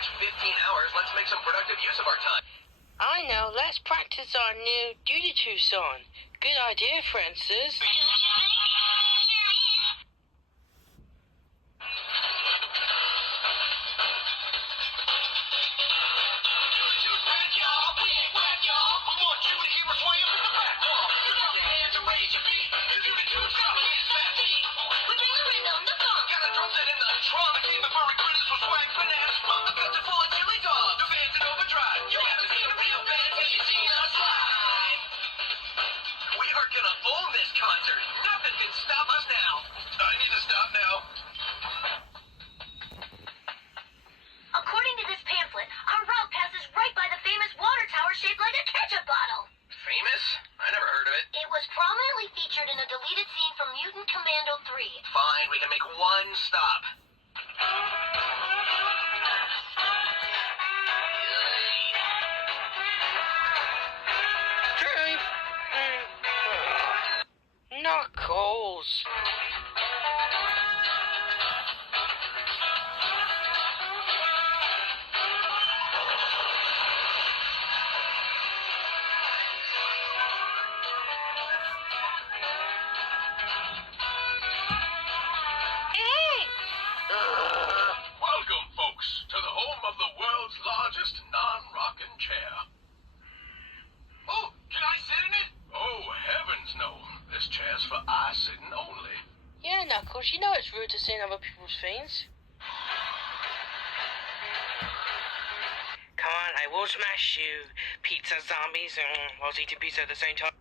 next 15 hours, let's make some productive use of our time. I know, let's practice our new Jujutsu song. Good idea, Francis. Concert. Nothing can stop us now. I need to stop now. According to this pamphlet, our route passes right by the famous water tower shaped like a ketchup bottle. Famous? I never heard of it. It was prominently featured in a deleted scene from Mutant Commando 3. Fine, we can make one stop. Knuckles. Welcome, folks, to the home of the world's largest non-rocking chair. Oh, can I sit in it? Oh, heavens no. This chair's for eye sitting only. Yeah, Knuckles, you know it's rude to sit in other people's things. Come on, I will smash you. Pizza zombies and whilst eating pizza at the same time.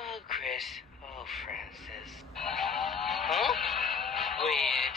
Oh, Chris. Oh, Francis. Huh? Weird.